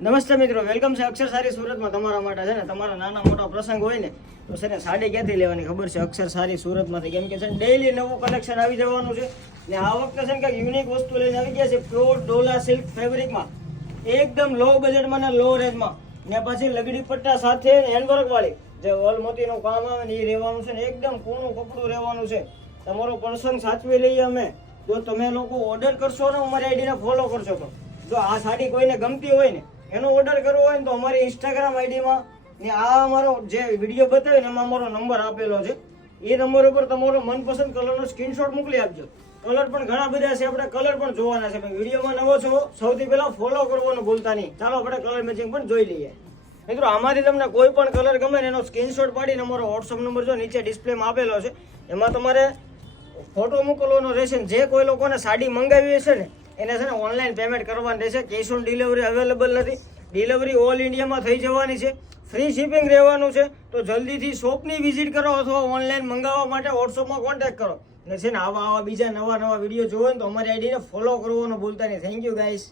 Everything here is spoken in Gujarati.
નમસ્તે મિત્રો, વેલકમ છે અક્ષર સારી સુરતમાં. તમારા માટે છે ને તમારા નાના મોટા પ્રસંગ હોય ને તો છે ને સાડી ક્યાંથી લેવાની ખબર છે? અક્ષર સારી સુરતમાંથી. કેમ કે છે ને ડેઈલી નવું કલેક્શન આવી જવાનું છે ને આ વખતે છે ને કંઈક યુનિક વસ્તુ લઈને આવી ગયા છે. પ્યોર ડોલા સિલ્ક ફેબ્રિકમાં એકદમ લો બજેટમાં ને લો રેન્જમાં ને પછી લગડી પટ્ટા સાથે હેન્ડવર્ક વાળી જે ઓલ મોતીનું કામ આવે ને એ રહેવાનું છે ને એકદમ કોનું કપડું રહેવાનું છે. તમારો પ્રસંગ સાચવી લઈએ અમે. જો તમે લોકો ઓર્ડર કરશો ને અમારી આઈડીને ફોલો કરશો તો જો આ સાડી કોઈને ગમતી હોય ને એનો ઓર્ડર કરવો હોય ને તો અમારી ઇન્સ્ટાગ્રામ આઈડીમાં ને આ અમારો જે વિડીયો બતાવે ને એમાં અમારો નંબર આપેલો છે. એ નંબર ઉપર તમારો મનપસંદ કલરનો સ્ક્રીનશોટ મોકલી આપજો. કલર પણ ઘણા બધા છે, આપણે કલર પણ જોવાના છે. વિડીયોમાં નવો છો સૌથી પહેલા ફોલો કરવાનું ભૂલતા નહીં. ચાલો આપણે કલર મેચિંગ પણ જોઈ લઈએ. મિત્રો આમાંથી તમને કોઈ પણ કલર ગમે ને એનો સ્ક્રીનશોટ પાડીને અમારો વોટ્સઅપ નંબર જો નીચે ડિસ્પ્લેમાં આપેલો છે એમાં તમારે ફોટો મોકલવાનો રહેશે. જે કોઈ લોકોને સાડી મંગાવી હશે ને એને છે ને ઓનલાઈન પેમેન્ટ કરવાની રહેશે. કેશ ઓન ડિલિવરી અવેલેબલ નથી. ડિલિવરી ઓલ ઇન્ડિયામાં થઈ જવાની છે. ફ્રી શિપિંગ રહેવાનું છે. તો જલ્દીથી શોપની વિઝિટ કરો અથવા ઓનલાઈન મંગાવવા માટે વોટ્સઅપમાં કોન્ટેક્ટ કરો. ને છે ને આવા બીજા નવા વિડીયો જોવો ને તો અમારી આઈડીને ફોલો કરવાનું ભૂલતા નહીં. Thank you guys.